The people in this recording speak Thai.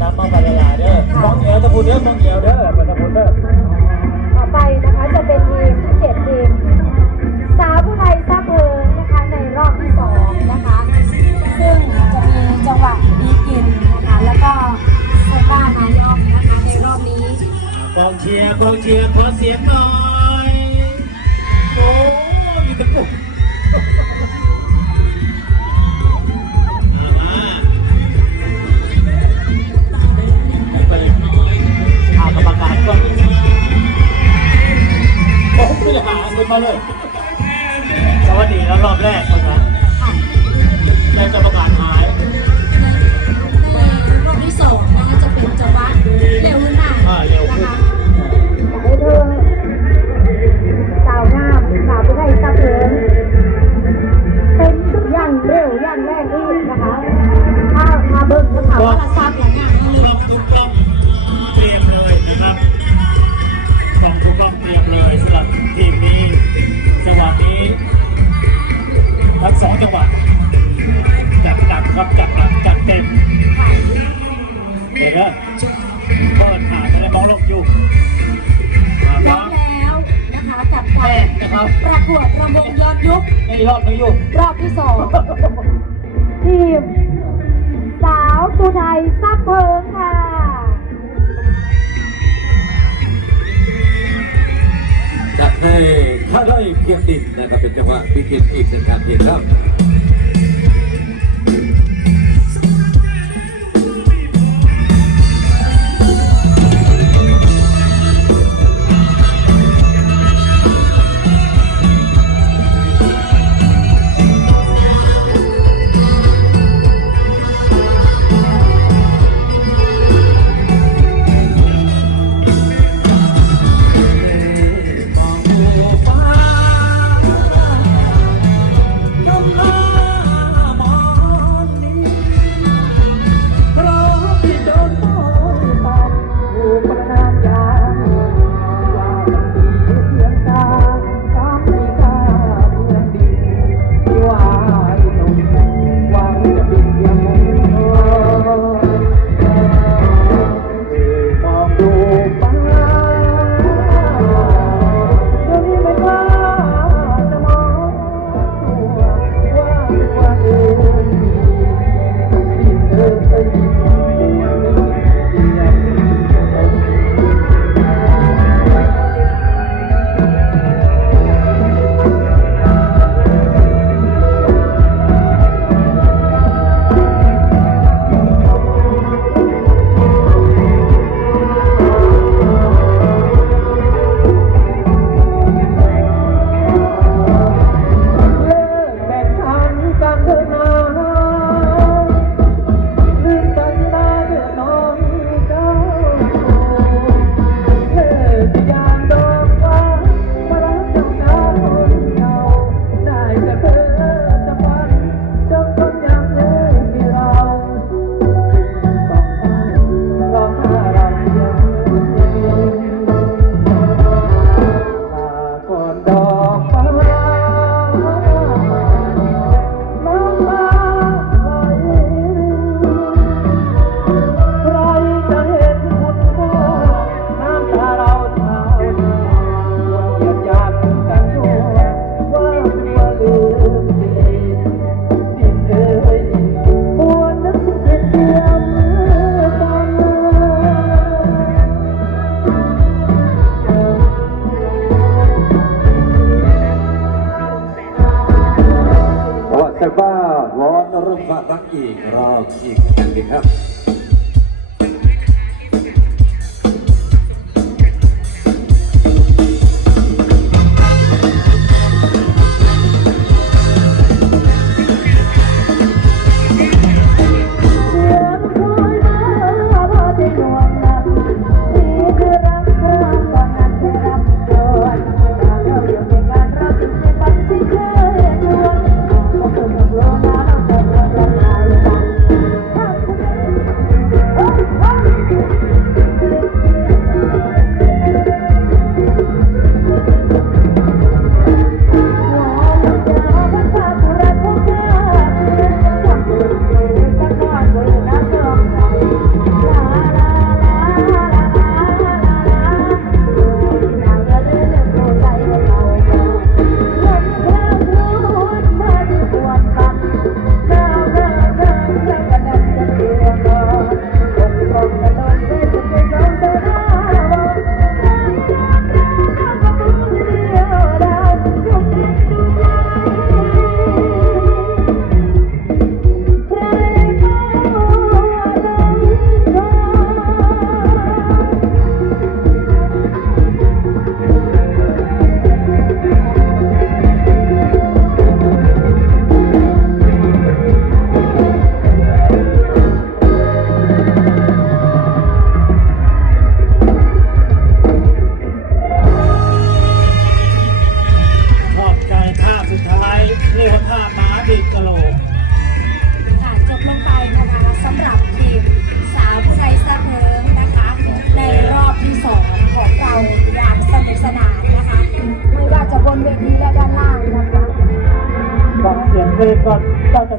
น้ำมาบาลาเด้อมองเอวตะพูเด้อมองเอวเด้อมันตะพูเด้อต่อไปนะคะจะเป็นทีมที่เจ็ดทีมสาวผู้ไทยซาเพิงนะคะในรอบที่สองนะคะ ซึ่งจะมีจังหวะบีกินนะคะ แล้วก็โซก้านายอมนะคะในรอบนี้กองเชียร์กองเชียร์ขอเสียงหน่อย หาคนมาเลยสวัสดีแล้วรอบแรกคนละแรกกรรมการ เปิดขาดอะไรมองลงอยู่มาพร้ฟ้าอมแล้วนะคะกับแรการกนะครับประกวดรำวงย้อนยุคในรอบนี้อยู่รอบที่สองทีมสาวภูไทยซับเพิงค่ะจัดให้ถ้าได้เพียงดินนะครับเป็นจังหวะพิกินอีกหนึ่งการเพียงครับ อบอีกแห่งหนึ่งครับ ก่านเสียงเพลงก่อนเาจ